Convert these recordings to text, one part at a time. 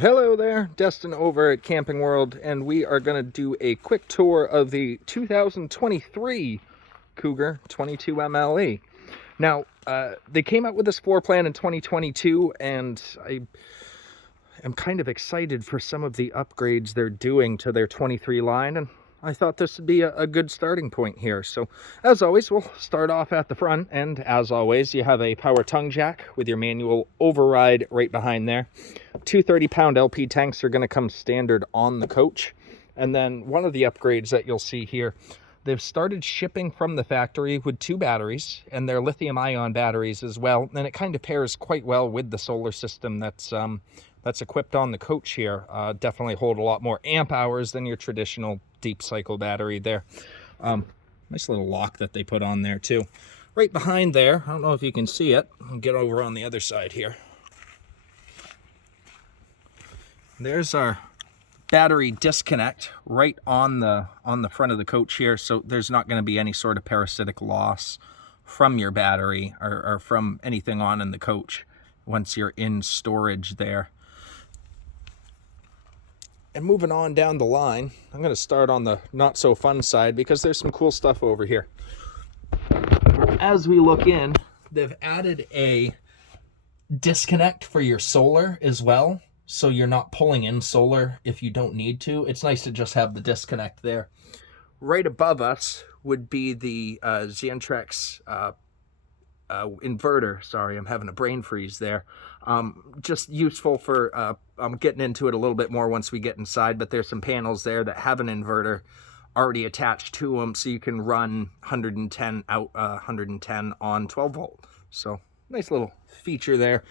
Hello there, Destin over at Camping World, and we are going to do a quick tour of the 2023 Cougar 22 MLE. Now, they came out with this floor plan in 2022, and I am kind of excited for some of the upgrades they're doing to their 23 line, and I thought this would be a good starting point here. So, as always, we'll start off at the front, and as always, you have a power tongue jack with your manual override right behind there. Two 30-pound LP tanks are going to come standard on the coach. And then one of the upgrades that you'll see here, they've started shipping from the factory with two batteries, and they're lithium-ion batteries as well, and it kind of pairs quite well with the solar system that's equipped on the coach here. Definitely hold a lot more amp hours than your traditional deep cycle battery there. Nice little lock that they put on there too. Right behind there, I don't know if you can see it. I'll get over on the other side here. There's our battery disconnect right on the front of the coach here, so there's not going to be any sort of parasitic loss from your battery or from anything on in the coach once you're in storage there. And moving on down the line, I'm going to start on the not so fun side because there's some cool stuff over here. As we look in, they've added a disconnect for your solar as well, so you're not pulling in solar if you don't need to. It's nice to just have the disconnect there. Right above us would be the Xantrex inverter. Sorry, I'm having a brain freeze there. Just useful for, I'm getting into it a little bit more once we get inside, but there's some panels there that have an inverter already attached to them, so you can run 110 out, 110 on 12 volt. So nice little feature there.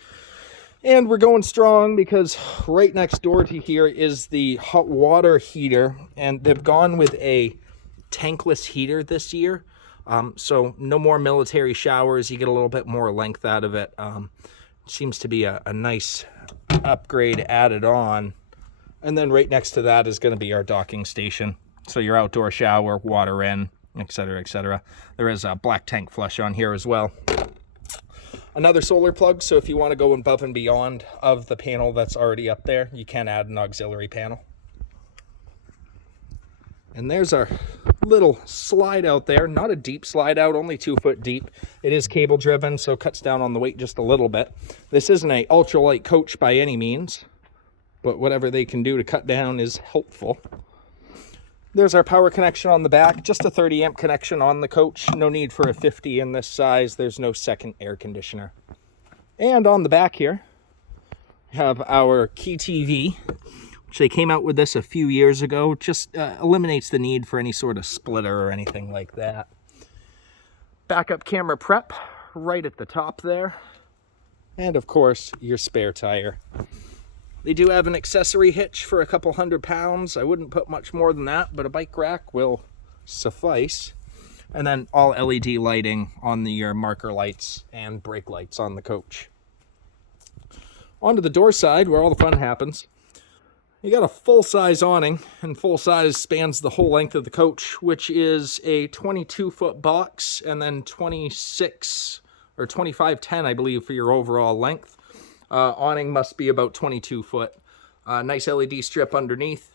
And we're going strong because right next door to here is the hot water heater, and they've gone with a tankless heater this year. So no more military showers. You get a little bit more length out of it. Seems to be a nice upgrade added on. And then right next to that is going to be our docking station. So your outdoor shower, water in, etc., etc. There is a black tank flush on here as well. Another solar plug, so if you want to go above and beyond of the panel that's already up there, you can add an auxiliary panel. And there's our little slide out there. Not a deep slide out, only 2 foot deep. It is cable driven, so it cuts down on the weight just a little bit. This isn't an ultralight coach by any means, but whatever they can do to cut down is helpful. There's our power connection on the back, just a 30 amp connection on the coach. No need for a 50 in this size. There's no second air conditioner. And on the back here, we have our key TV, which they came out with this a few years ago. Just eliminates the need for any sort of splitter or anything like that. Backup camera prep right at the top there. And of course, your spare tire. They do have an accessory hitch for a couple £100. I wouldn't put much more than that, but a bike rack will suffice. And then all LED lighting on your marker lights and brake lights on the coach. Onto the door side, where all the fun happens. You got a full-size awning, and full-size spans the whole length of the coach, which is a 22-foot box and then 26 or 25/10, I believe, for your overall length. Awning must be about 22 foot. Nice LED strip underneath.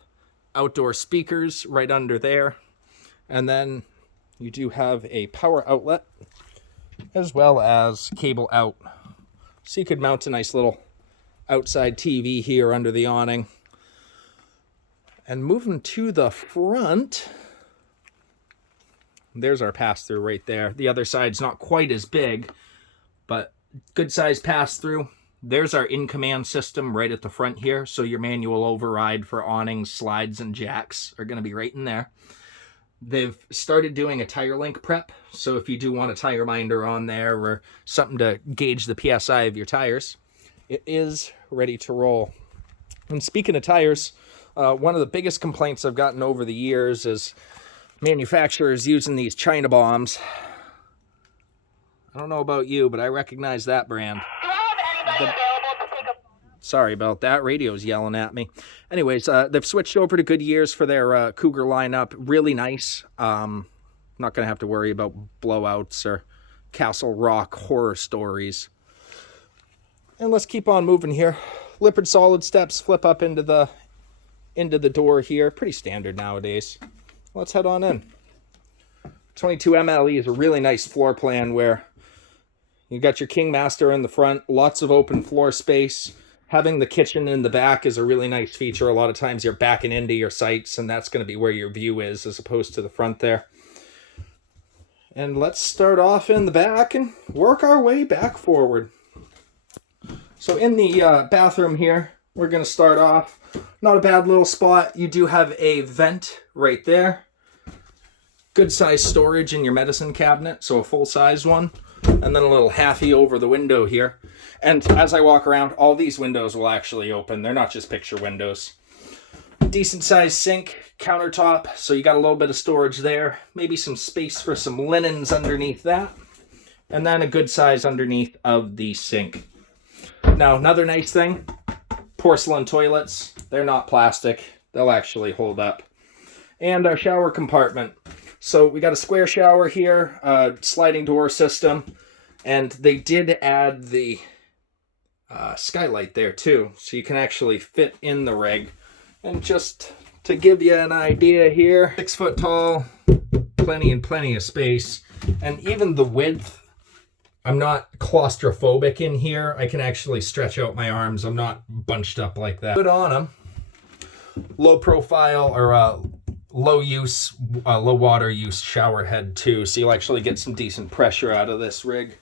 Outdoor speakers right under there. And then you do have a power outlet as well as cable out. So you could mount a nice little outside TV here under the awning. And moving to the front, there's our pass-through right there. The other side's not quite as big, but good size pass-through. There's our in-command system right at the front here, so your manual override for awnings, slides, and jacks are going to be right in there. They've started doing a tire link prep, so if you do want a tire minder on there or something to gauge the PSI of your tires, it is ready to roll. And speaking of tires, one of the biggest complaints I've gotten over the years is manufacturers using these China bombs. I don't know about you, but I recognize that brand. Sorry about that. Radio's yelling at me. Anyways, they've switched over to Goodyears for their Cougar lineup. Really nice. Not going to have to worry about blowouts or Castle Rock horror stories. And let's keep on moving here. Lippard solid steps flip up into the door here. Pretty standard nowadays. Let's head on in. 22 MLE is a really nice floor plan where you got your King Master in the front, lots of open floor space. Having the kitchen in the back is a really nice feature. A lot of times you're backing into your sights, and that's going to be where your view is as opposed to the front there. And let's start off in the back and work our way back forward. So in the bathroom here, we're going to start off. Not a bad little spot. You do have a vent right there. Good size storage in your medicine cabinet, so a full size one. And then a little halfie over the window here. And as I walk around, all these windows will actually open. They're not just picture windows. Decent sized sink, countertop, so you got a little bit of storage there. Maybe some space for some linens underneath that. And then a good size underneath of the sink. Now, another nice thing, porcelain toilets. They're not plastic. They'll actually hold up. And our shower compartment. So we got a square shower here, sliding door system, and they did add the skylight there too, so you can actually fit in the rig. And just to give you an idea here, 6 foot tall, plenty of space, and even the width, I'm not claustrophobic in here. I can actually stretch out my arms. I'm not bunched up like that. Put on them. Low profile or low water use shower head too, so you'll actually get some decent pressure out of this rig.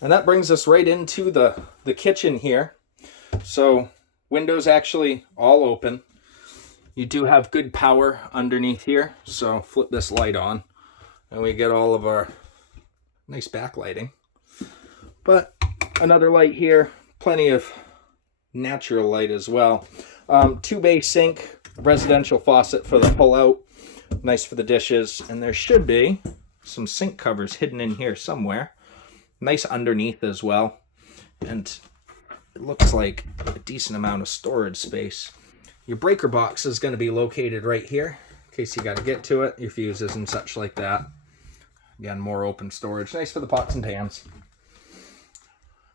And that brings us right into the kitchen here. So windows actually all open. You do have good power underneath here, so flip this light on and we get all of our nice backlighting. But another light here, plenty of natural light as well. 2-bay sink, residential faucet for the pull-out, nice for the dishes, and there should be some sink covers hidden in here somewhere. Nice underneath as well, and it looks like a decent amount of storage space. Your breaker box is going to be located right here, in case you got to get to it, your fuses and such like that. Again, more open storage, nice for the pots and pans.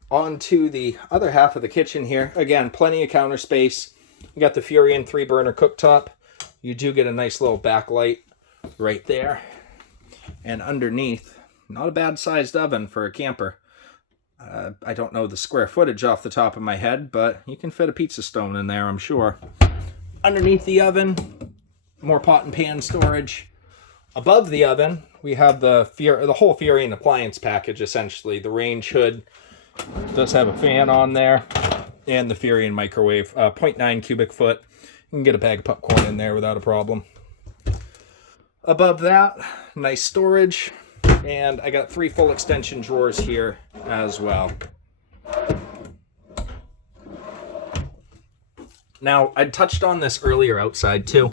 On to the other half of the kitchen here. Again, plenty of counter space. You got the Furion 3-burner cooktop. You do get a nice little backlight right there. And underneath, not a bad sized oven for a camper. I don't know the square footage off the top of my head, but you can fit a pizza stone in there, I'm sure. Underneath the oven, more pot and pan storage. Above the oven, we have the whole Furion appliance package, essentially. The range hood does have a fan on there, and the Furion microwave, 0.9 cubic foot. You can get a bag of popcorn in there without a problem. Above that, nice storage, and I got 3 full extension drawers here as well. Now, I touched on this earlier outside too.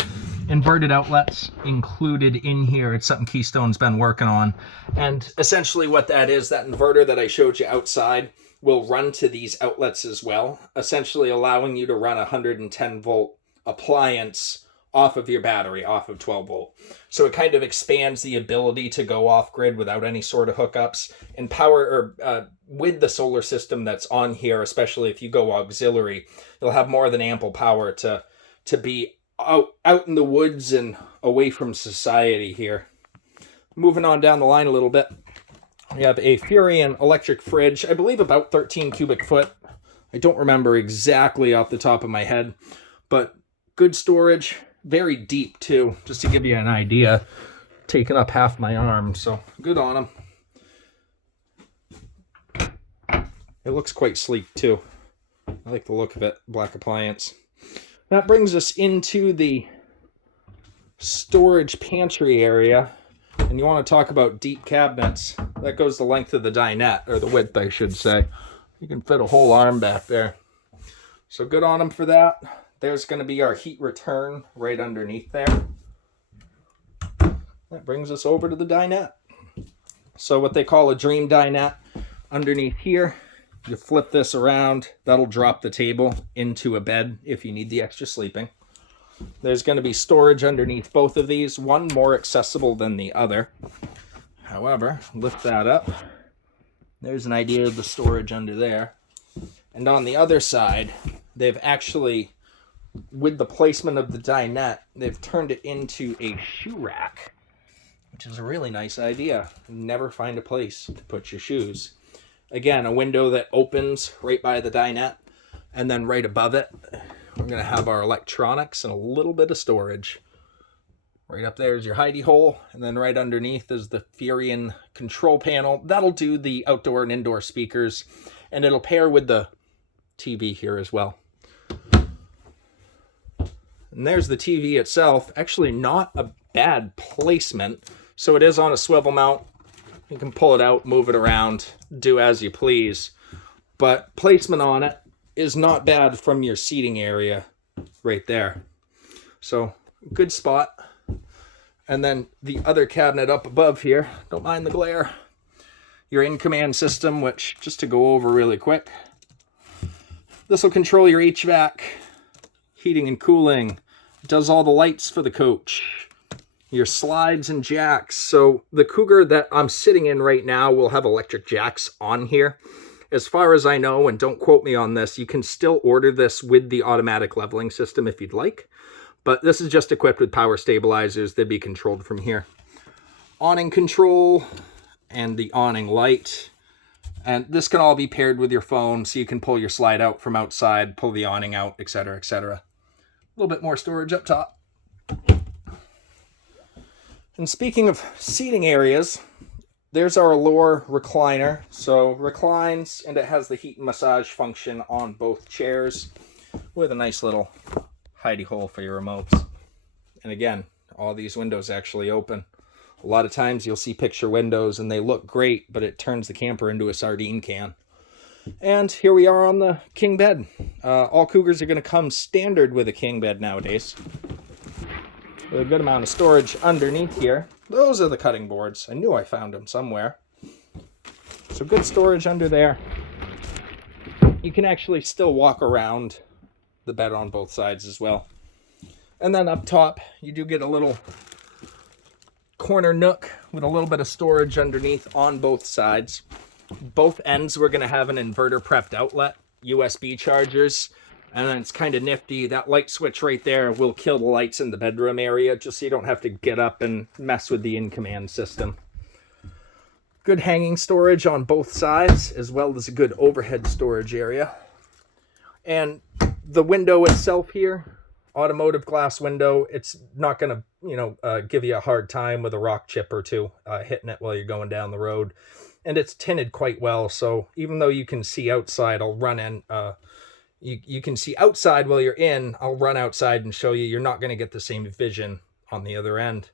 Inverted outlets included in here. It's something Keystone's been working on. And essentially what that is, that inverter that I showed you outside will run to these outlets as well, essentially allowing you to run a 110 volt appliance off of your battery, off of 12 volt. So it kind of expands the ability to go off grid without any sort of hookups. And power, or with the solar system that's on here, especially if you go auxiliary, you'll have more than ample power to be out in the woods and away from society here. Moving on down the line a little bit, we have a Furion electric fridge, I believe about 13 cubic foot. I don't remember exactly off the top of my head, but good storage, very deep too, just to give you an idea. Taking up half my arm, so good on them. It looks quite sleek too. I like the look of it, black appliance. That brings us into the storage pantry area. And you want to talk about deep cabinets. That goes the length of the dinette, or the width, I should say. You can fit a whole arm back there. So good on them for that. There's going to be our heat return right underneath there. That brings us over to the dinette. So what they call a dream dinette underneath here. You flip this around, that'll drop the table into a bed if you need the extra sleeping. There's going to be storage underneath both of these, one more accessible than the other. However, lift that up. There's an idea of the storage under there. And on the other side, they've actually, with the placement of the dinette, they've turned it into a shoe rack, which is a really nice idea. Never find a place to put your shoes. Again, a window that opens right by the dinette, and then right above it, we're going to have our electronics and a little bit of storage. Right up there is your hidey hole, and then right underneath is the Furion control panel. That'll do the outdoor and indoor speakers, and it'll pair with the TV here as well. And there's the TV itself. Actually not a bad placement. So it is on a swivel mount. You can pull it out, move it around, do as you please. But placement on it is not bad from your seating area right there. So good spot. And then the other cabinet up above here, don't mind the glare, your in-command system, which, just to go over really quick, this will control your HVAC, heating and cooling. It does all the lights for the coach, your slides and jacks. So the Cougar that I'm sitting in right now will have electric jacks on here. As far as I know, and don't quote me on this, you can still order this with the automatic leveling system if you'd like. But this is just equipped with power stabilizers. They'd be controlled from here. Awning control and the awning light. And this can all be paired with your phone, so you can pull your slide out from outside, pull the awning out, etc., etc. A little bit more storage up top. And speaking of seating areas, there's our Allure recliner. So reclines, and it has the heat and massage function on both chairs with a nice little hidey hole for your remotes. And again, all these windows actually open. A lot of times you'll see picture windows and they look great, but it turns the camper into a sardine can. And here we are on the king bed. All Cougars are going to come standard with a king bed nowadays. With a good amount of storage underneath here. Those are the cutting boards. I knew I found them somewhere. So good storage under there. You can actually still walk around the bed on both sides as well. And then up top, you do get a little corner nook with a little bit of storage underneath on both sides. Both ends we're going to have an inverter prepped outlet, USB chargers, and then it's kind of nifty. That light switch right there will kill the lights in the bedroom area, just so you don't have to get up and mess with the in-command system. Good hanging storage on both sides, as well as a good overhead storage area. And the window itself here, automotive glass window, it's not going to, give you a hard time with a rock chip or two hitting it while you're going down the road. And it's tinted quite well, so even though you can see outside, I'll run in. You can see outside while you're in. I'll run outside and show you. You're not going to get the same vision on the other end.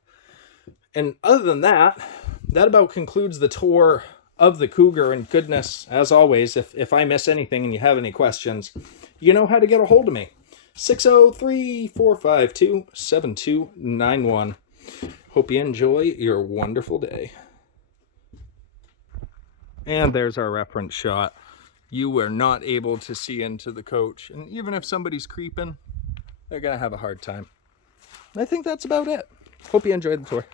And other than that, that about concludes the tour of the Cougar. And goodness, as always, if I miss anything and you have any questions, you know how to get a hold of me. 603-452-7291. Hope you enjoy your wonderful day. And there's our reference shot. You were not able to see into the coach. And even if somebody's creeping, they're going to have a hard time. I think that's about it. Hope you enjoyed the tour.